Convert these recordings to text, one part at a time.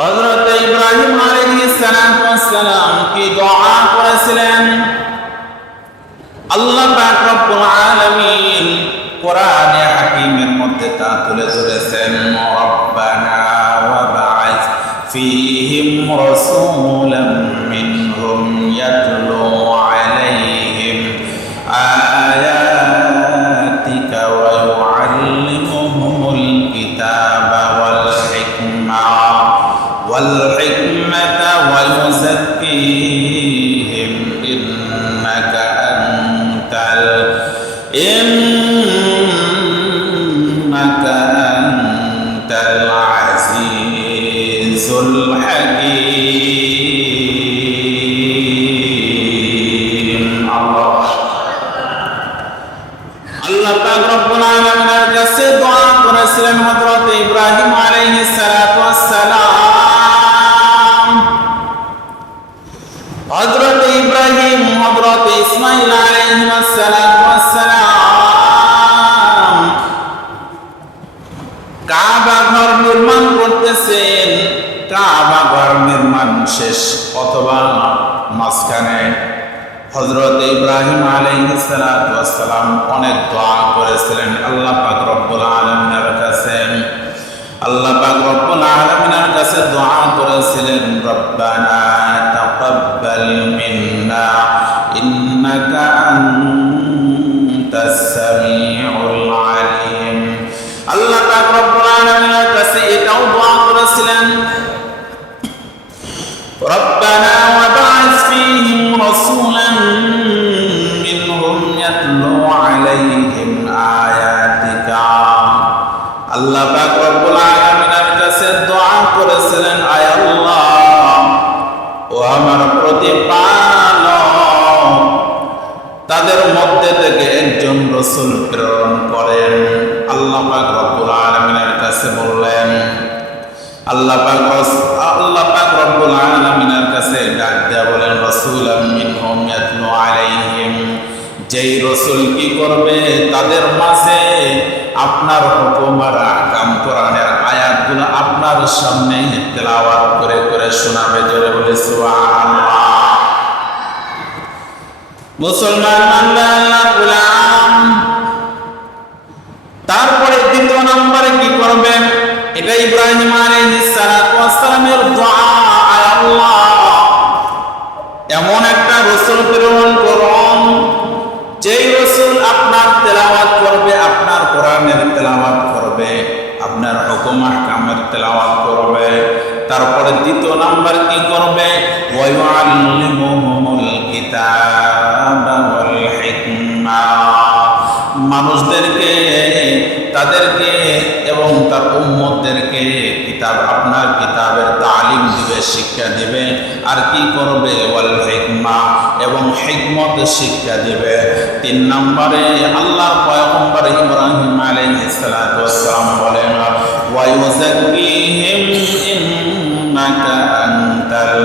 হযরত ইব্রাহিম আলাইহিস সালাম কি দোয়া করেছিলেন? আল্লাহ পাক রব্বুল আলামিন কোরআনে হাকিমের মধ্যে তা তুলে ধরেছেন, রব্বানা ওয়া ফীহিম রাসূলাম রব্বুল আলামিনের কাছে দোয়া করেছিলেন হযরত ইব্রাহিম আলাইহিস ইব্রাহিম আলাইহিসসালাম অনেক দোয়া করেছিলেন। আল্লাহ পাক রব্বুল আলামিনের কাছে। আল্লাহ পাক রব্বুল আলামিনের কাছে দোয়া করেছিলেন, রব্বানা তাকাব্বাল মিন্না, ইন্নাকা আনতাস সামিউল আলিম। আল্লাহ পাক রব্বুল আলামিনের কাছে এটাও দোয়া করেছিলেন আপনার হুকুম আর আহকাম কোরআনের আয়াতগুলো আপনার সামনে তেলাওয়াত করে করে শোনাবে, জোরে বলে মুসলমান তারপরে দ্বিতীয় নম্বরে কি করবেন এটা ইব্রাহিম দোয়া আল্লাহ এমন একটা রসুল প্রেরণ হুকুম তেলাওয়াত করবে। তারপরে দ্বিতীয় নাম্বার কি করবে? মানুষদেরকে, তাদেরকে এবং তার উম্মতদেরকে কিতাব, আপনার কিতাবের তালিম দিবে, শিক্ষা দিবে। আর কি করবে? ওয়াল হিকমা এবং হিকমত শিক্ষা দিবে। তিন নম্বরে আল্লাহ পয়গম্বর ইব্রাহিম আলাইহিস সালাতু ওয়াস সালাম বলেন আনতাল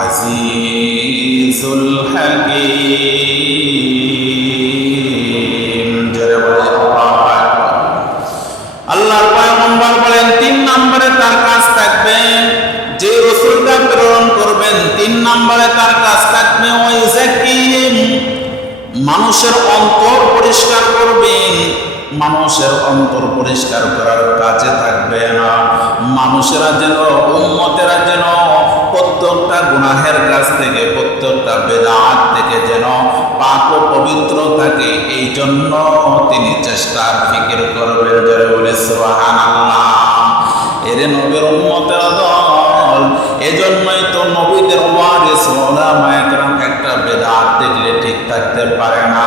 আজিজুল হাকীম জোরে বলে আল্লাহু পয়গম্বর বলেন তিন নম্বরে তার কাজ থাকবে যে রসুলটা প্রেরণ করবেন তিন নম্বরে তার কাজ থাকবে ওই মানুষের অন্তর পরিষ্কার করবেন মানুষের অন্তর পরিষ্কার করার কাজে থাকবে না। মানুষেরা যেন, উম্মতেরা যেন প্রত্যেকটা গুনাহের কাছ থেকে, প্রত্যেকটা বেদাত থেকে যেন পাক ও পবিত্র থাকে, এই জন্য তিনি চেষ্টা ফিকির করবেন যারা বলে এরে নবীর উম্মতের দল, এজন্যই তো নবীদের ওয়ারিস ওলামা একরাম একটা বেদাত দেখলে ঠিক থাকতে পারে না।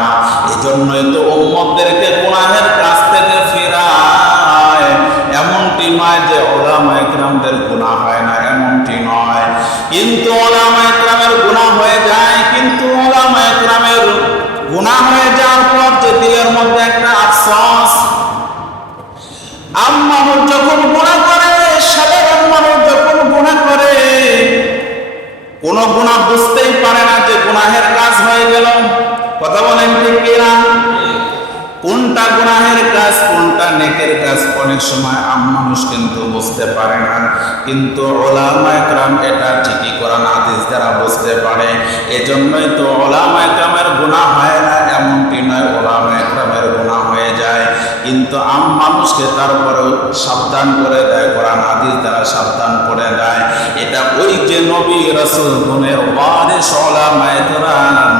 এজন্যই তো কোনটা গুনাহের কাজ, কোনটা নেকের কাজ? অনেক সময় আম মানুষ কিন্তু বুঝতে পারে না। কিন্তু ওলামা একরাম এটা ঠিকই করা হাদিস যারা বুঝতে পারে। এজন্যই তো ওলামা একরামের গুনাহ হয় না, এমনটি নয়। ওলামা কিন্তু আম মানুষকে তারপরেও সাবধান করে দেয়, কোরআন, হাদিস দ্বারা সাবধান করে দেয়। এটা ওই যে নবী রসুল গুণের ওয়ারিস ওলামা একরাম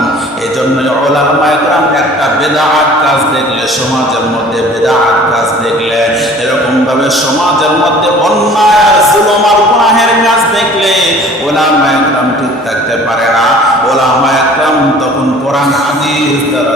এজন্য ওলামা একরাম একটা বেদাআত কাজ দেখলে, সমাজের মধ্যে বেদাআত কাজ দেখলে এরকম ভাবে সমাজের মধ্যে অন্যায় জুলুম আর কাজ দেখলে ওলামা একরাম ঠিক থাকতে পারে না। ওলামা একরাম তখন কোরআন, হাদিস দ্বারা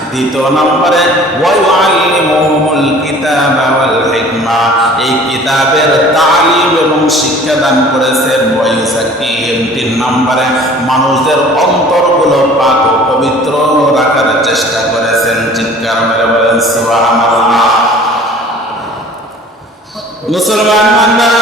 দ্বিতীয় নম্বরে এই কিতাবের তালিম এবং শিক্ষা দান করেছেন তিন নম্বরে, মানুষদের অন্তরগুলো পাক ও পবিত্র রাখার চেষ্টা করেছেন চিৎকার মেরে বলেন, সুবহানাল্লাহ। মুসলমান বান্দার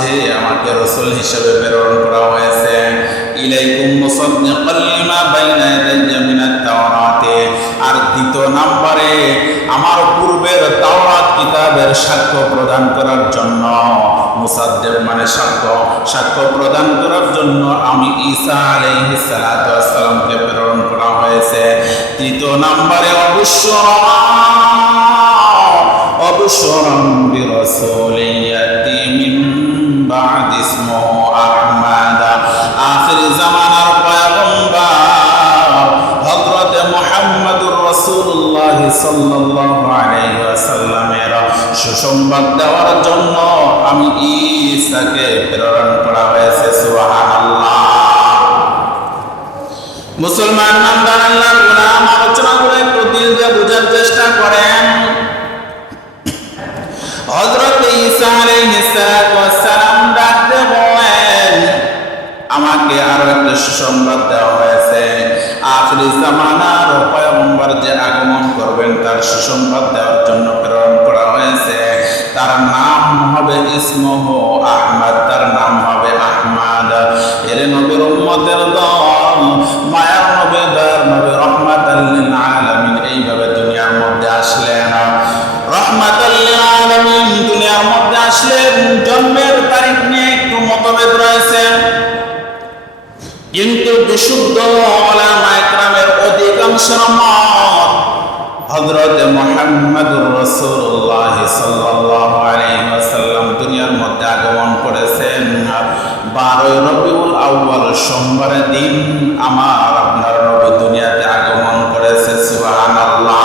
মাঝে আমাকে রাসূল হিসেবে প্রেরণ করা হয়েছে ইলাইকুম মুসাদ্দিকাল লিমা বাইনা মিনাত তাওরাতে আর দ্বিতীয় নম্বরে আমার পূর্বের তাওরাত কিতাবের সাক্ষ্য প্রদান করার জন্য মানে সাক্ষ্য সাক্ষ্য প্রদান করার জন্য আমি ঈসা সালাতু ওয়াস সালামকে প্রেরণ করা হয়েছে তৃতীয় নম্বরে অবশ্য অবশ্যরম বিরসুলিয়াতি মিন সুসংবাদ দেওয়ার জন্য আমি প্রেরণ করা হয়েছে মুসলমান গোলাম দিল দিয়ে বোঝার চেষ্টা করেন। হযরত বলেন, আমাকে আরও একটা সুসংবাদ দেওয়া হয়েছে। আখিরি যে আগমন করবেন, তার সুসংবাদ দেওয়ার জন্য প্রেরণ করা হয়েছে। তার নাম হবে ইসমহ আহমদ, তার নাম হবে আহমদ। এর নবীর উম্মতের দল, মায়ার নবী, দয়ার নবী রহমাতাল্লিল আলামিন। এইভাবে দুনিয়ার মধ্যে আসলেন। রহমাতাল্লিল আলামিন, দুনিয়ার মধ্যে আসলেন জন্মের মত হযরত মুহাম্মদুর রাসূলুল্লাহ সাল্লাল্লাহু আলাইহি ওয়াসাল্লাম দুনিয়ার মধ্যে আগমন করেছেন। 12 রবিউল আউয়াল সোমবারের দিন আমার আপনার নবী দুনিয়াতে আগমন করেছে সুবহানাল্লাহ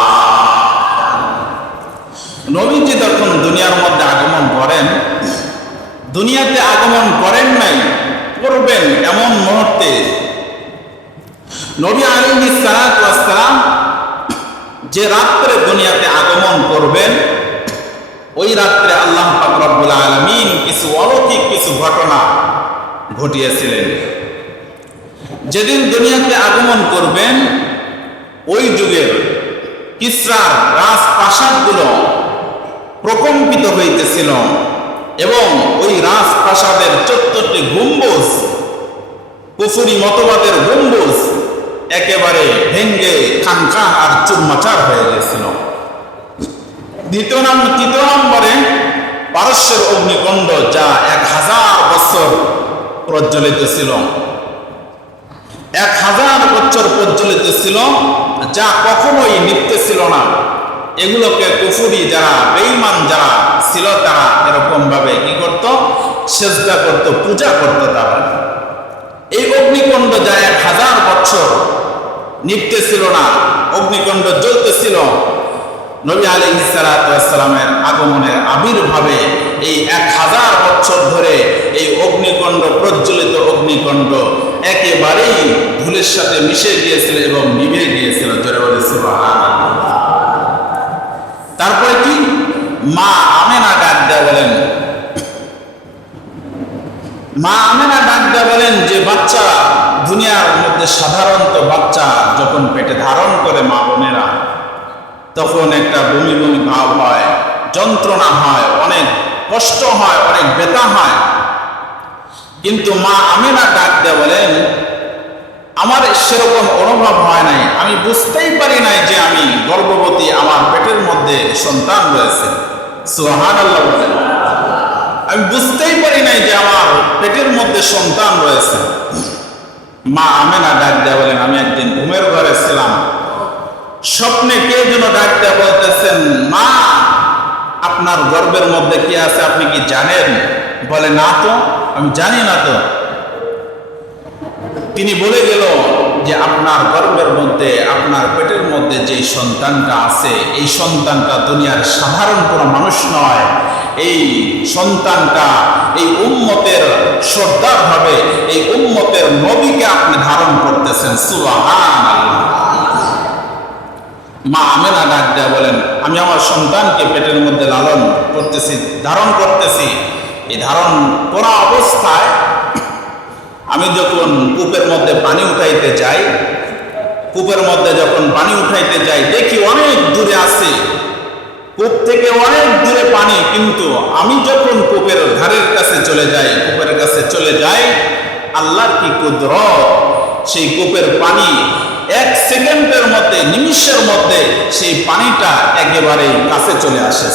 নবীজি যখন দুনিয়ার মধ্যে আগমন করেন দুনিয়াতে আগমন করেন নাই করবেন এমন মুহূর্তে যে রাত্রে দুনিয়াতে আগমন করবেন, ওই রাত্রে আল্লাহ রব্বুল আলামিন কিছু অলৌকিক কিছু ঘটনা ঘটিয়েছিলেন। যেদিন দুনিয়াতে আগমন করবেন, ওই যুগের কিসরার রাজপ্রাসাদগুলো প্রকম্পিত হইতেছিল এবং ওই রাজপ্রাসাদের চোদ্দটি গম্বুজ, কুফুরি মতবাদের গম্বুজ একেবারে ভেঙ্গে খানখান আর চুরমাচার হয়ে গেছিল। দ্বিতীয় নম্বর তৃতীয় নম্বরে পারস্যের অগ্নিকুণ্ড যা এক হাজার বছর প্রজ্বলিত ছিল। এক হাজার বছর প্রজ্বলিত ছিল, যা কখনোই নিত্যে ছিল না। এগুলোকে কুফুরি যারা বেইমান যারা ছিল, তারা এরকম ভাবে কি করত? সেজদা করত, পূজা করত তারা। এই অগ্নিকুণ্ড যা এক হাজার বছর নিত্যে ছিল না, অগ্নিকুণ্ড জ্বলতেছিল নবী আলী ইসালাতামের আগমনের আবির্ভাবে এই এক হাজার বছর ধরে এই অগ্নিকুণ্ড, প্রজ্বলিত অগ্নিকুণ্ড একেবারেই ধুলের সাথে মিশে গিয়েছিল এবং নিভে গিয়েছিল। জোরে বলেছিল তারপরে কি? মা আমেনা ডাক দেয়া বলেন। মা আমেনা ডাক দেয়া বলেন যে বাচ্চা দুনিয়ার মধ্যে সাধারণত বাচ্চা যখন পেটে ধারণ করে মা বোনেরা, তখন একটা বমি বমি ভাব হয়, যন্ত্রণা হয়, অনেক কষ্ট হয়, অনেক ব্যথা হয়। কিন্তু মা আমেনা ডাক দেয়া বলেন, আমার সেরকম অনুভব হয় নাই। আমি বুঝতেই পারি নাই যে আমি গর্ভবতী, আমার পেটের মধ্যে সন্তান রয়েছে। সুহান আল্লাহ বলেন। আমি বুঝতেই পারি নাই যে আমার পেটের মধ্যে সন্তান রয়েছে। মা আমেনা ডাক দেয়া বলেন, আমি একদিন ঘুমের ঘরে ছিলাম। স্বপ্নে কে যেন ডাক দেয়া বলতেছেন, মা, আপনার গর্বের মধ্যে কি আছে আপনি কি জানেন? বলে, না তো, আমি জানি না তো। তিনি বলে গেল যে আপনার গর্বের মধ্যে, আপনার পেটের মধ্যে যে সন্তানটা আছে, এই সন্তানটা দুনিয়ার সাধারণ কোনো মানুষ নয়। এই সন্তানটা এই উম্মতের সর্দার হবে এই উম্মতের নবীকে আপনি ধারণ করতেছেন। সুবহান মা আমেনা ডাক দেয়া বলেন, আমি আমার সন্তানকে পেটের মধ্যে লালন করতেছি, ধারণ করতেছি। এই ধারণ করা অবস্থায় আমি যখন কূপের মধ্যে পানি উঠাইতে যাই, কূপের মধ্যে যখন পানি উঠাইতে যাই, দেখি অনেক দূরে আছে। কূপ থেকে অনেক দূরে পানি, কিন্তু আমি যখন কূপের ধারের কাছে চলে যাই, কূপের কাছে চলে যাই, আল্লাহর কি কুদরত? সেই কূপের পানি এক সেকেন্ডের মধ্যে, নিমিষের মধ্যে সেই পানিটা একেবারে কাছে চলে আসে।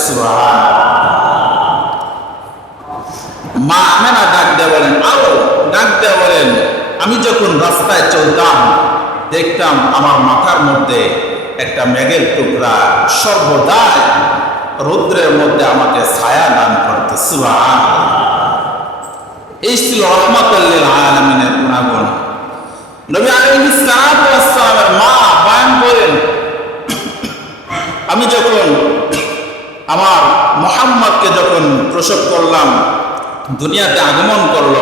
মা আমেনা ডাক দেয়া বলেন, আরও ডাক বলেন, আমি যখন রাস্তায় চলতাম, দেখতাম আমার মাথার মধ্যে একটা মেঘের টুকরা সর্বদাই রৌদ্রের মধ্যে আমাকে ছায়া দান করতে এই ছিল রহমতুল্লিল আলমিনের গুণাগুণ। নবী সালাতু ওয়াস মা বয়ান করেন, আমি যখন আমার মোহাম্মদকে যখন প্রসব করলাম, দুনিয়াতে আগমন করল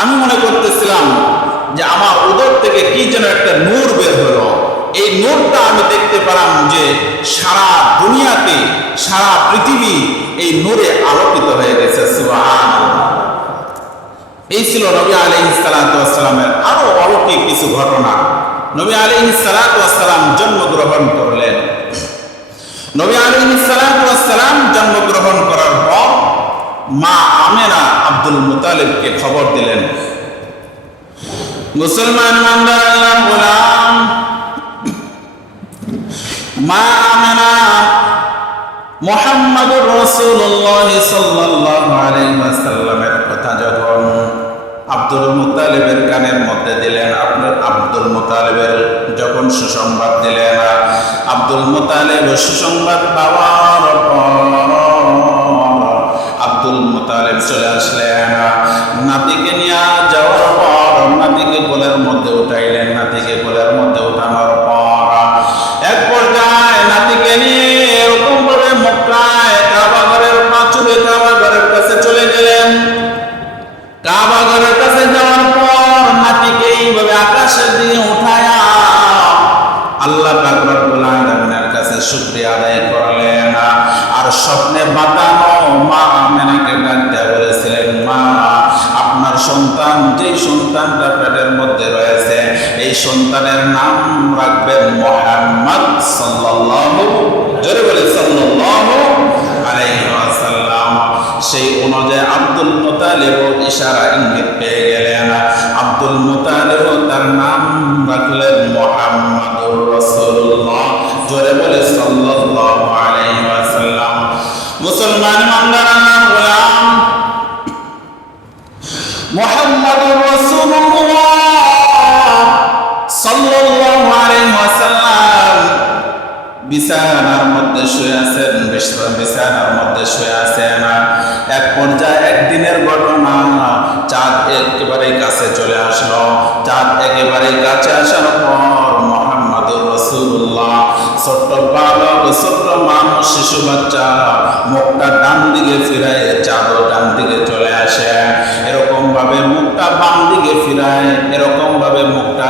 আমি মনে করতেছিলাম যে আমার উদর থেকে কি যেন একটা নূর বের হলো। এই নূরটা আমি দেখতে পেলাম যে সারা দুনিয়াতে, সারা পৃথিবী এই নূরে আলোকিত হয়ে গেছে এই ছিল নবী আলহ সালাতামের আরও অলৌকিক কিছু ঘটনা। নবী আলহ সালাতাম জন্মগ্রহণ করলেন। নবী আলহ সালাতাম জন্মগ্রহণ করার পর মা আমেনা আব্দুল মুতালিবকে খবর দিলেন। মুসলমান গোলাম, মা রসুল্লাহ সাল্লাল্লাহু আলাইহি ওয়াসাল্লামের কথা যখন আব্দুল মুতালিবের কানের মধ্যে দিলেন আপনার আব্দুল মুতালিবের যখন সুসংবাদ দিলেন, আব্দুল মুতালিব সুসংবাদ পাওয়ার পর চলে আসলেন। নাতিকে নিয়ে যাওয়ার পর নাতিকে কোলের মধ্যে উঠাইলেন, নাতিকে কোলের মধ্যে উঠানোর পর এক পর্যায়ে নাতিকে নিয়ে এরকম ভাবে মক্কায় কাবা ঘরের পাঁচুরে কাবা ঘরের কাছে চলে গেলেন। কাবা ঘরের কাছে যাওয়ার পর নাতিকে এইভাবে আকাশের দিকে উঠায়া আল্লাহ পাক রব্বুল কাছে শুকরিয়া আদায় করলেন। আর স্বপ্নে বাতানো সাল্লাল্লাহু, জোরে বলে সাল্লাল্লাহু আলাইহি ওয়াসাল্লাম। সেই অনুযায়ী আব্দুল মুতালিব ইশারা ইঙ্গিত পেয়ে গেলেন। আব্দুল মুতালিব তার নাম রাখলেন মোহাম্মদুর একেবারে কাছে আসার পর মোহাম্মদুর রসুল্লাহ ছোট্ট বালক, ছোট্ট মানুষ, শিশু বাচ্চা, মুখটা ডান দিকে ফিরায়, চাদর ডান দিকে চলে আসে। এরকম ভাবে মুখটা বাম দিকে ফিরায় এরকম ভাবে মুখটা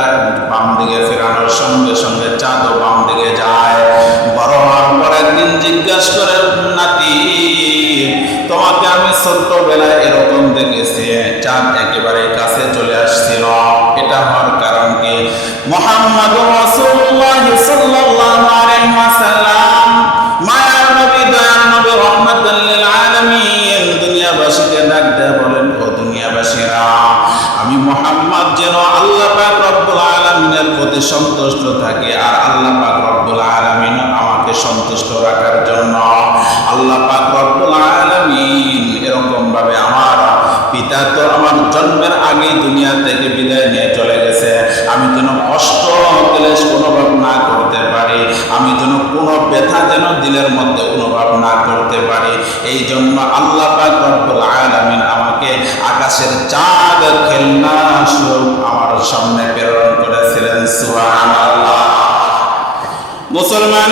আমি যেন কোনো ব্যথা যেন দিলের মধ্যে অনুভব না করতে পারি। এই জন্য আল্লাহ পাক আমাকে আকাশের চাঁদ, খেলনা স্বরূপ আমার সামনে প্রেরণ করেছিলেন। মুসলমান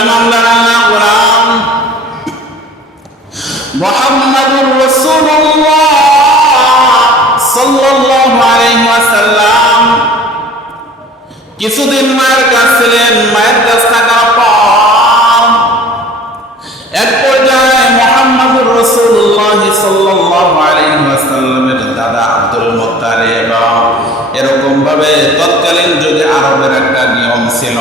কিছুদিন মায়ের কাছ ছিলেন, মায়ের কাছ থাকার পর এক পর্যায়ে মোহাম্মদুর দাদা আব্দুল মুত্তালিব। এরকম ভাবে তৎকালীন যুগে আরবের একটা নিয়ম ছিল,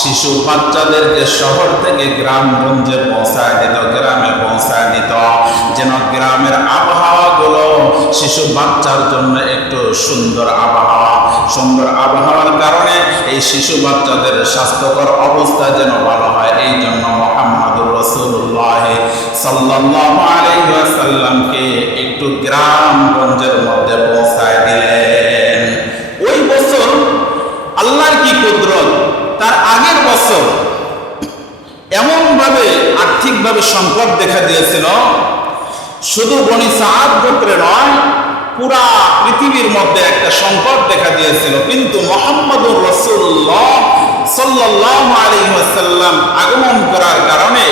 শিশু বাচ্চাদেরকে শহর থেকে গ্রামগঞ্জে পৌঁছায় দিত, গ্রামে পৌঁছায় দিত। যেন গ্রামের আবহাওয়াগুলো শিশু বাচ্চার জন্য একটু সুন্দর আবহাওয়া। সুন্দর আবহাওয়ার কারণে এই শিশু বাচ্চাদের স্বাস্থ্যকর অবস্থা যেন ভালো হয়। এই জন্য মোহাম্মদুর রসুল্লাহ সাল্লাল্লাহু আলাইহি ওয়াসাল্লামকে একটু গ্রামগঞ্জের মধ্যে পৌঁছায় দিলেন। ওই বছর আল্লাহর কি কুদরত? তার আগের বছর এমন ভাবে আর্থিকভাবে সংকট দেখা দিয়েছিল শুধু বনি সাহাদ গোত্রে নয়, পুরা পৃথিবীর মধ্যে একটা সংকট দেখা দিয়েছিল। কিন্তু মোহাম্মদুর রসুল্লাহ সাল্লাল্লাহু আলাইহি ওয়াসাল্লাম আগমন করার কারণে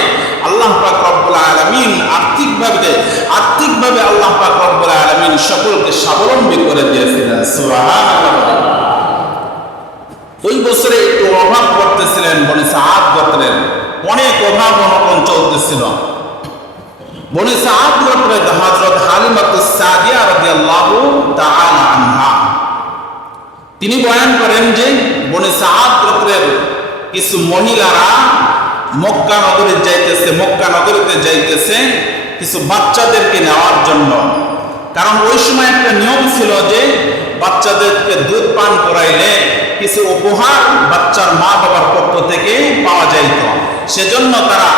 আল্লাহ পাক রব্বুল আলামিন আর্থিকভাবে আর্থিকভাবে আল্লাহ পাক রব্বুল আলামিন সকলকে স্বাবলম্বী করে দিয়েছিলেন। ওই বছরে একটু অভাব করতেছিলেন বনি সাহাদ গোত্রের। অনেক অভাব অনটন চলতেছিল। তিনি বয়ান করেন যে বনি গোত্রের কিছু মহিলারা মক্কা নগরে যাইতেছে, মক্কা নগরীতে যাইতেছে কিছু বাচ্চাদেরকে নেওয়ার জন্য। কারণ ওই সময় একটা নিয়ম ছিল যে বাচ্চাদেরকে দুধ পান করাইলে কিছু উপহার বাচ্চার মা বাবার পক্ষ থেকে পাওয়া যাইত। সেজন্য তারা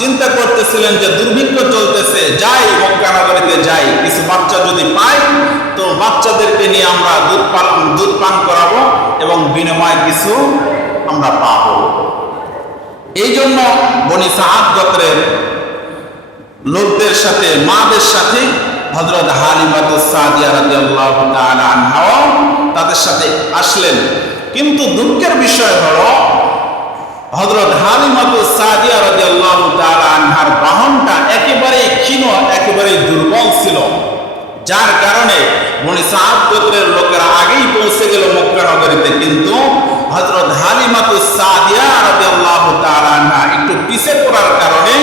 চিন্তা করতেছিলেন যে দুর্ভিক্ষ চলতেছে, যাই মক্কা নগরীতে যাই, কিছু বাচ্চা যদি পাই, তো বাচ্চাদেরকে নিয়ে আমরা দুধ পান দুধ পান করাবো এবং বিনিময়ে কিছু আমরা পাবো। এই জন্য বনি সাহাদ গোত্রের লোকদের সাথে, মাদের সাথে হজরত হালিমাতুস সাদিয়া রাদিয়াল্লাহু তাআলা আনহাও তাদের সাথে আসলেন। কিন্তু দুঃখের বিষয় হলো হজরত হালিমাতু সাদিয়া রাদিয়াল্লাহু তাআলা আনহার বাহনটা একেবারে ক্ষীণ, একেবারে দুর্বল ছিল। যার কারণে বনি সাহাব গোত্রের লোকেরা আগেই পৌঁছে গেল মক্কা নগরীতে। কিন্তু হযরত হালিমাতু সাদিয়া রাদিয়াল্লাহু তাআলা আনহা একটু পিছে পড়ার কারণে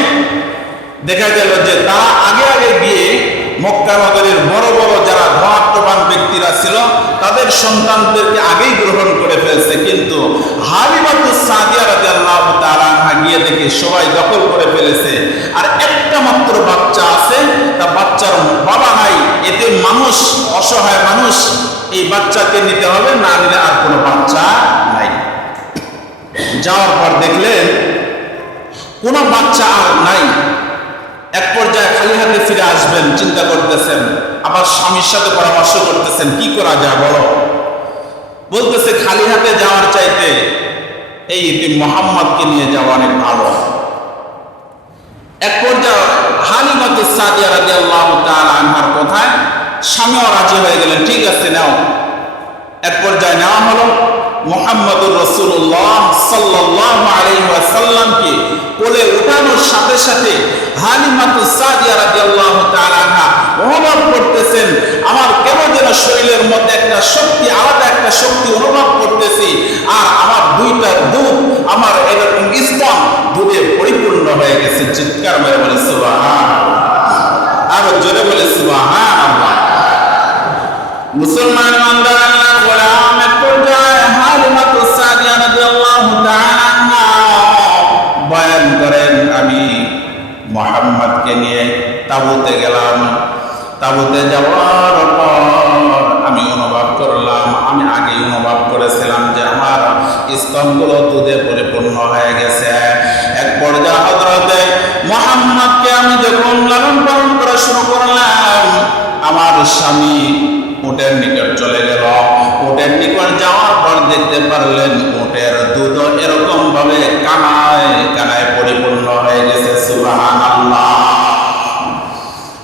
দেখা গেল যে তারা আগে আগে গিয়ে বড় বড় যারা ধনাত্মবান ব্যক্তিরা ছিল, তাদের সন্তানদেরকে আগেই গ্রহণ করে ফেলছে। কিন্তু হালিমাতুস সাদিয়া রাদিয়াল্লাহু তাআলা আনহা গিয়ে দেখে সবাই দখল করে ফেলেছে। আর একটা মাত্র বাচ্চা আছে, তা বাচ্চার বাবা নাই, এতে মানুষ, অসহায় মানুষ, এই বাচ্চাকে নিতে হবে, না নিলে আর কোনো বাচ্চা নাই। যাওয়ার পর দেখলেন, কোনো বাচ্চা আর নাই। এক পর্যায়ে খালি হাতে ফিরে আসবেন, চিন্তা করতেছেন। আবার স্বামীর সাথে পরামর্শ করতেছেন, কি করা যায় বলো? বলতেছে, খালি হাতে যাওয়ার চাইতে এই মোহাম্মদকে নিয়ে যাওয়া অনেক ভালো। এক পর্যায়ে হালিমাত সাদিয়া রাদিয়াল্লাহু তাআলা আনহার কথায় স্বামীও রাজি হয়ে গেলেন, ঠিক আছে, নাও। এক পর্যায়ে নেওয়া হলো। মোহাম্মদুর রসুল্লাহ কোলে সাথে সাথে সাদিয়া রাদিয়াল্লাহু অনুভব করতেছেন, আমার কেন যেন শরীরের মধ্যে একটা শক্তি, আলাদা একটা শক্তি অনুভব করতেছি, আর আমার দুইটা দুধ, আমার এরকম দুধে পরিপূর্ণ হয়ে গেছে। চিৎকার মেরে বলে সুবহান আরও জোরে বলে মুসলমান আল্লাহ বয়ান করেন আমি। মোহাম্মদকে নিয়ে তাবুতে গেলাম। তাবুতে যাওয়ার পর আমি অনুভব করলাম, আমি আগেই অনুভব করেছিলাম যে আমার স্তম্ভগুলো দুধে পরিপূর্ণ হয়ে গেছে। এক পর্যায়ে হজরতে মোহাম্মদকে আমি যখন লালন পালন করা শুরু করলাম, আমার স্বামী উটের নিকট চলে গেল। উটের নিকট যাওয়ার পর দেখতে পারলেন উটের দুধ এরকম ভাবে কানায় কানায় পরিপূর্ণ হয়ে গেছে সুবাহান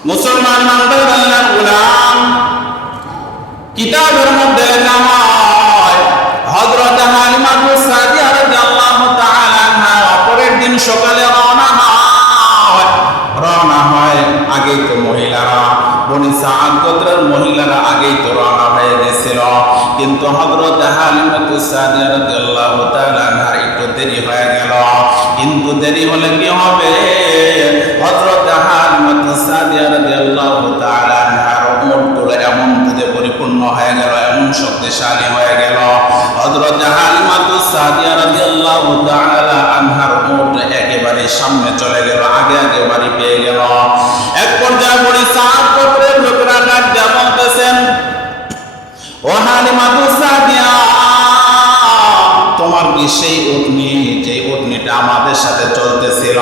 মুসলমান মানবের হযরত হালিমাতু সাদিয়া রাদিয়াল্লাহু তাআলা হয়ে গেল। কিন্তু দেরি হলে কি হবে? হযরত হালিমাতু সাদিয়া রাদিয়াল্লাহু তাআলা আনহার উটগুলো এমন দুধে পরিপূর্ণ হয়ে গেল, এমন শক্তিশালী হয়ে গেল। হযরত হালিমাতু সাদিয়া রাদিয়াল্লাহু তাআলা আনহার উট একেবারে সামনে চলে গেল, আগে আগে বাড়ি তোমার সেই উটনি যে উটনিটা আমাদের সাথে চলতেছিল।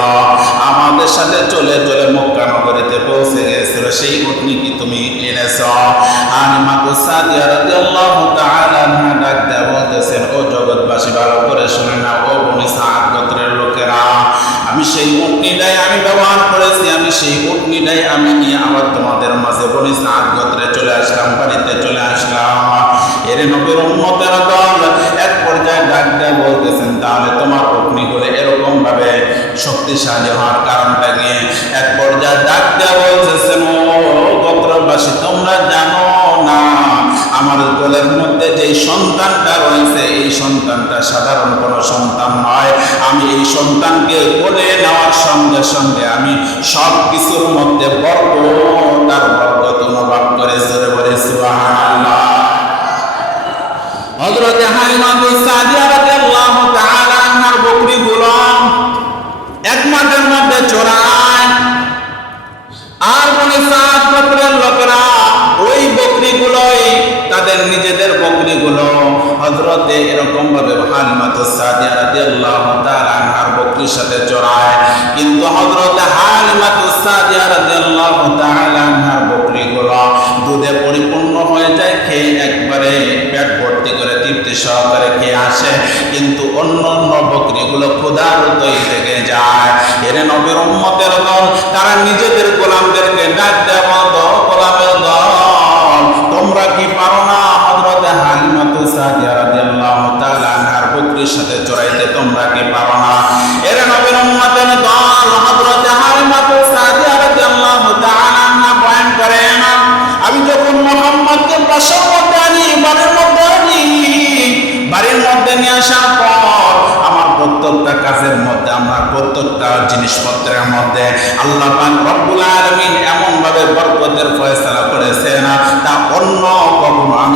আমাদের সাথে চলে চলে মক্কা নগরীতে পৌঁছে গেছিল সেই উটনি কি তুমি এনেছ? হালিমাতু সাদিয়া রাদিয়াল্লাহু তাআলা ডাক দেয়া বলতেছেন, ও জগৎবাসী, ভালো করে শুনে না ও বনি সাদ গোত্রের লোকেরা। আমি সেই উটনিটাই আমি ব্যবহার করেছি, আমি সেই উটনিটাই আমি নিয়ে আবার তোমাদের মাঝে বনি সাদ গোত্রে চলে আসলাম, বাড়িতে চলে আসলাম। এর নবীর উম্মতের দল পর্যায়ে ডাক দেয়া বলতেছেন, তাহলে তোমার উটনিগুলো এরকম ভাবে শক্তিশালী হওয়ার কারণটা কি? এক পর্যায়ে ডাক দেয়া বলতেছেন ও গোত্রবাসী, তোমরা জানো না, আমার কোলের মধ্যে যে সন্তানটা রয়েছে, এই সন্তানটা সাধারণ কোনো সন্তান নয়। আমি এই সন্তানকে কোলে নেওয়ার সঙ্গে সঙ্গে আমি সব কিছুর মধ্যে বর্গ তার বর্গ অনুভব করে জোরে বলে, সুবহানাল্লাহ। হযরত হালিমাতুস সাদিয়া রাদিয়াল্লাহু তাআলা আনহার বকরিগুলো এক মাঠের মধ্যে চড়ায় আর বনি সাত গোত্রের লোকেরা ওই বকরিগুলোই তাদের নিজেদের বকরিগুলো। হযরতে এরকম ভাবে হালিমাতুস সাদিয়া রাদিয়াল্লাহু তাআলা আনহার বকরির সাথে চড়ায় কিন্তু হযরতে হালিমাতুস তারা নিজেদের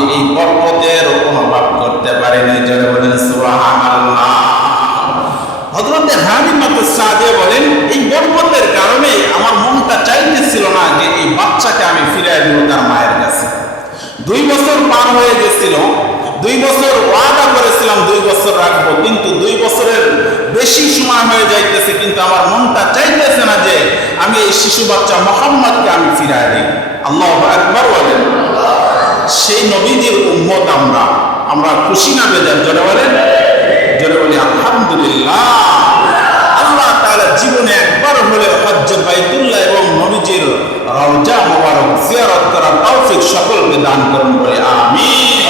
আমি এই বরকতের অনুভব করতে পারিনি জোরে বলেন, সুবহানাল্লাহ। হজরতে হামিদ মাতুর সাদিয়া বলেন, এই বরকতের কারণে আমার মনটা চাইতেছিল না যে এই বাচ্চাকে আমি ফিরিয়ে দিব তার মায়ের কাছে। দুই বছর পার হয়ে গেছিল, দুই বছর ওয়াদা করেছিলাম, দুই বছর রাখব, কিন্তু দুই বছরের বেশি সময় হয়ে যাইতেছে, কিন্তু আমার মনটা চাইতেছে না যে আমি এই শিশু বাচ্চা মোহাম্মদকে আমি ফিরাই দিই আল্লাহ একবার বলেন। সেই নবীদের উম্মত আমরা। আমরা খুশি না বেজার? জোরে বলেন। জোরে বলি, আলহামদুলিল্লাহ। আল্লাহ তাআলা জীবনে একবার হলে হজ্জ বাইতুল্লাহ এবং নবীজির রওজা মোবারক জিয়ারত করার তৌফিক সকলকে দান করুন বলে, আমিন।